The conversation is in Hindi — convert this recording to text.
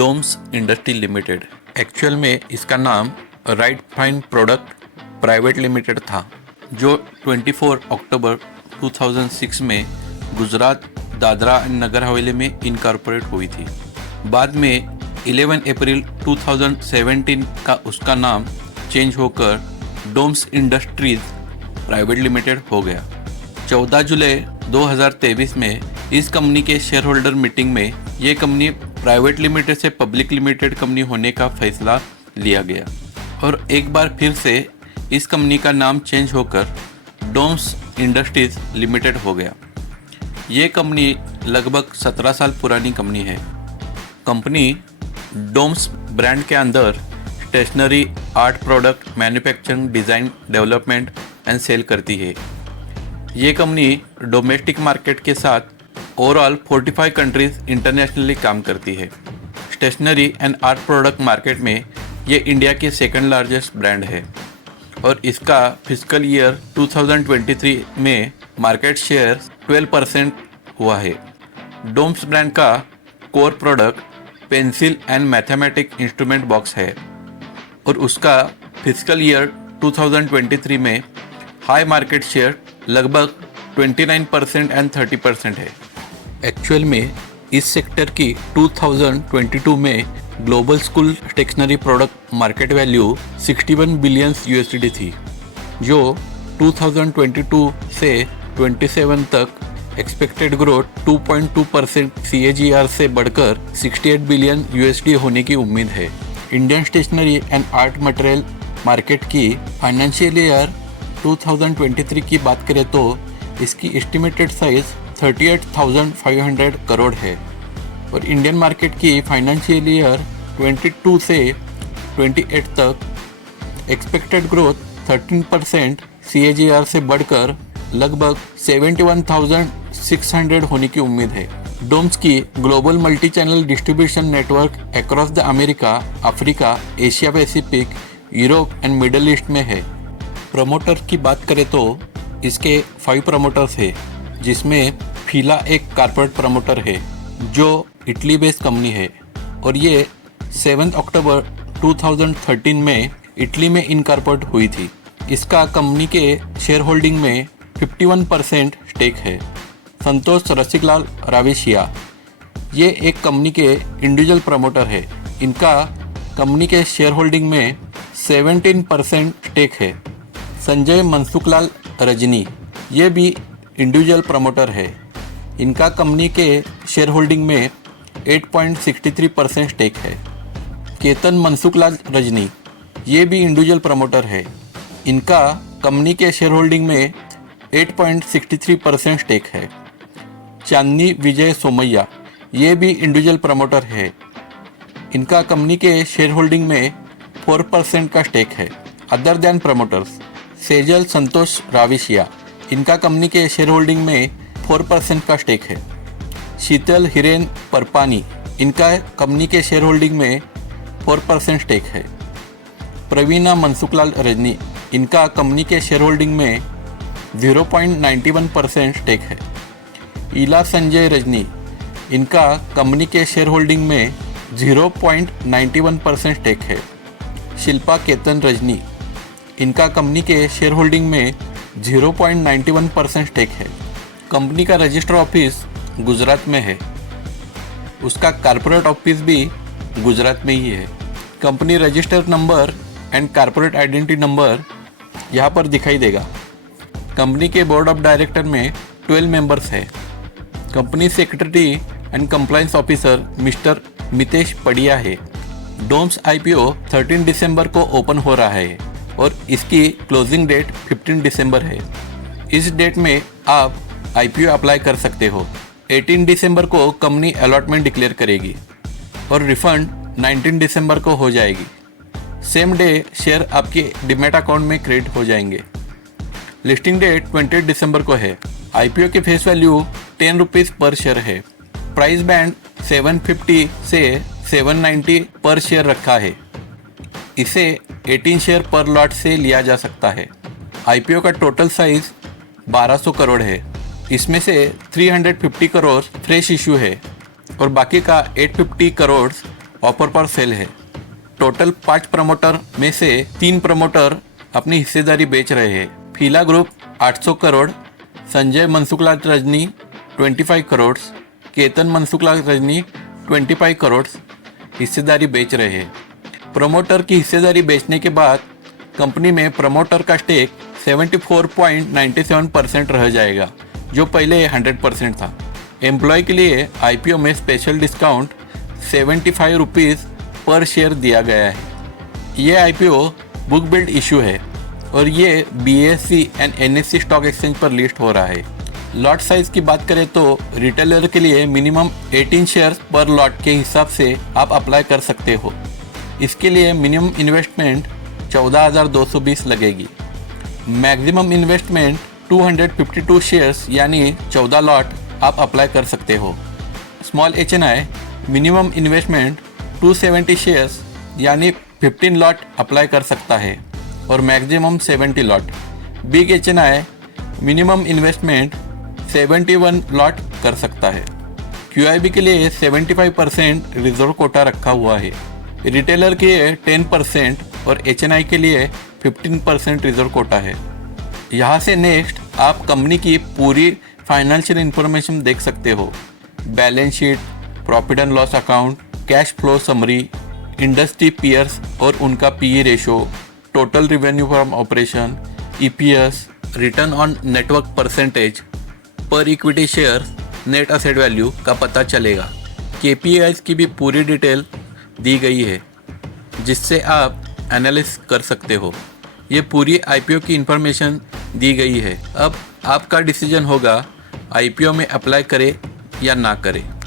Doms industry limited. एक्चुअल में इसका नाम right fine product private limited था, जो 24 अक्टूबर 2006 में गुजरात दादरा एंड नगर हवेली में इनकॉर्पोरेट हुई थी। बाद में 11 अप्रैल 2017 का उसका नाम चेंज होकर डोम्स इंडस्ट्रीज प्राइवेट लिमिटेड हो गया। 14 जुलाई 2023 में इस कंपनी के शेयर होल्डर मीटिंग में ये कंपनी प्राइवेट लिमिटेड से पब्लिक लिमिटेड कंपनी होने का फैसला लिया गया और एक बार फिर से इस कंपनी का नाम चेंज होकर डोम्स इंडस्ट्रीज लिमिटेड हो गया। ये कंपनी लगभग 17 साल पुरानी कंपनी है। कंपनी डोम्स ब्रांड के अंदर stationery, art product, manufacturing, design, development and sale करती है। ये कंपनी डोमेस्टिक मार्केट के साथ ओवरऑल 45 कंट्रीज इंटरनेशनली काम करती है। Stationery and art product market में ये इंडिया की सेकंड लार्जेस्ट ब्रांड है और इसका फिजिकल ईयर 2023 में मार्केट शेयर 12% हुआ है। डोम्स ब्रांड का core product pencil and mathematic instrument box है और उसका फिजिकल ईयर 2023 में हाई मार्केट शेयर लगभग 29% एंड 30% है। एक्चुअल में इस सेक्टर की 2022 में global school stationery product market value 61 billion USD थी, जो 2022 से 27 तक एक्सपेक्टेड ग्रोथ 2.2% CAGR से बढ़कर 68 बिलियन USD होने की उम्मीद है। Indian stationery and art material market की फाइनेंशियल ईयर 2023 की बात करें तो इसकी एस्टिमेटेड साइज 38,500 करोड़ है और इंडियन मार्केट की फाइनेंशियल ईयर 22 से 28 तक एक्सपेक्टेड ग्रोथ 13% CAGR से बढ़कर लगभग 71,600 होने की उम्मीद है। डोम्स की global multi channel distribution network across the America, Africa, Asia Pacific, Europe and middle east में है। प्रमोटर की बात करें तो इसके 5 प्रमोटर्स है, जिसमें फीला एक कारपोरेट प्रमोटर है जो इटली बेस्ड कंपनी है और ये 7 अक्टूबर 2013 में इटली में इनकॉर्पोरेट हुई थी। इसका कंपनी के शेयर होल्डिंग में 51% स्टेक है। संतोष रसिकलाल रावेशिया ये एक कंपनी के इंडिविजुअल प्रमोटर है। इनका कंपनी के शेयर होल्डिंग में 17% स्टेक है। संजय मनसुखलाल रजनी ये भी इंडिविजुअल प्रमोटर है। इनका कंपनी के शेयर होल्डिंग में 8.63% स्टेक है। केतन मनसुखलाल रजनी ये भी इंडिविजुअल प्रमोटर है। इनका कंपनी के शेयर होल्डिंग में 8.63% स्टेक है। चांदनी विजय सोमैया ये भी इंडिविजुअल प्रमोटर है। इनका कंपनी के शेयर होल्डिंग में 4% का स्टेक है। अदर दैन प्रमोटर्स सेजल संतोष रावेशिया इनका कंपनी के शेयर होल्डिंग में 4% का स्टेक है। शीतल हिरेन परपानी इनका कंपनी के शेयर होल्डिंग में 4% स्टेक है। प्रवीणा मनसुखलाल रजनी इनका कंपनी के शेयर होल्डिंग में 0.91% स्टेक है। ईला संजय रजनी इनका कंपनी के शेयर होल्डिंग में 0.91% स्टेक है। शिल्पा केतन रजनी इनका कंपनी के शेयर होल्डिंग में 0.91% स्टेक है। कंपनी का रजिस्टर ऑफिस गुजरात में है। उसका कॉर्पोरेट ऑफिस भी गुजरात में ही है। Company register number and corporate identity number यहाँ पर दिखाई देगा। कंपनी के बोर्ड ऑफ डायरेक्टर में 12 मेंबर्स है। Company secretary and compliance officer mister Mitesh Padia है। डोम्स IPO 13 दिसंबर को ओपन हो रहा है और इसकी क्लोजिंग डेट 15 दिसंबर है। इस डेट में आप IPO अप्लाई कर सकते हो। 18 दिसंबर को कंपनी अलॉटमेंट डिक्लेयर करेगी और रिफंड 19 दिसंबर को हो जाएगी। सेम डे शेयर आपके डीमैट अकाउंट में क्रेडिट हो जाएंगे। लिस्टिंग डेट 28 दिसंबर को है। IPO की फेस वैल्यू 10 रुपीज़ पर शेयर है। प्राइस बैंड 750 से 790 पर शेयर रखा है। इसे 18 शेयर पर लॉट से लिया जा सकता है। IPO का टोटल साइज 1200 करोड़ है। इसमें से 350 करोड़ फ्रेश इशू है और बाकी का 850 करोड़ ऑफर पर सेल है। टोटल 5 प्रमोटर में से 3 प्रमोटर अपनी हिस्सेदारी बेच रहे हैं। फीला ग्रुप 800 करोड़, संजय मनसुखलाल रजनी 25 करोड़, केतन मनसुखलाल रजनी 25 करोड़ हिस्सेदारी बेच रहे हैं। प्रमोटर की हिस्सेदारी बेचने के बाद कंपनी में प्रमोटर का स्टेक 74.97% रह जाएगा, जो पहले 100% था। एम्प्लॉय के लिए आईपीओ में स्पेशल डिस्काउंट 75 रुपीज़ पर शेयर दिया गया है। ये आईपीओ बुक बिल्ड इशू है और ये BSE and NSE stock exchange पर लिस्ट हो रहा है। लॉट साइज़ की बात करें तो रिटेलर के लिए मिनिमम 18 शेयर्स पर लॉट के हिसाब से आप अप्लाई कर सकते हो। इसके लिए मिनिमम इन्वेस्टमेंट 14,220 लगेगी। मैक्सिमम इन्वेस्टमेंट 252 शेयर्स यानी 14 लॉट आप अप्लाई कर सकते हो। Small HNI minimum investment 270 shares यानी 15 लॉट अप्लाई कर सकता है और maximum 70 lot. Big HNI minimum investment 71 lot कर सकता है। QIB के लिए 75% रिजर्व कोटा रखा हुआ है। रिटेलर के लिए 10% और HNI के लिए 15% रिजर्व कोटा है। यहाँ से नेक्स्ट आप कंपनी की पूरी फाइनेंशियल इंफॉर्मेशन देख सकते हो। Balance sheet, profit and loss account, cash flow summary, industry peers और उनका PE ratio, total revenue from operation, EPS, return on network percentage, per equity share, net asset value का पता चलेगा। KPIs की भी पूरी डिटेल दी गई है जिससे आप एनालिसिस कर सकते हो। ये पूरी IPO की इन्फॉर्मेशन दी गई है। अब आपका डिसीजन होगा IPO में अप्लाई करें या ना करें।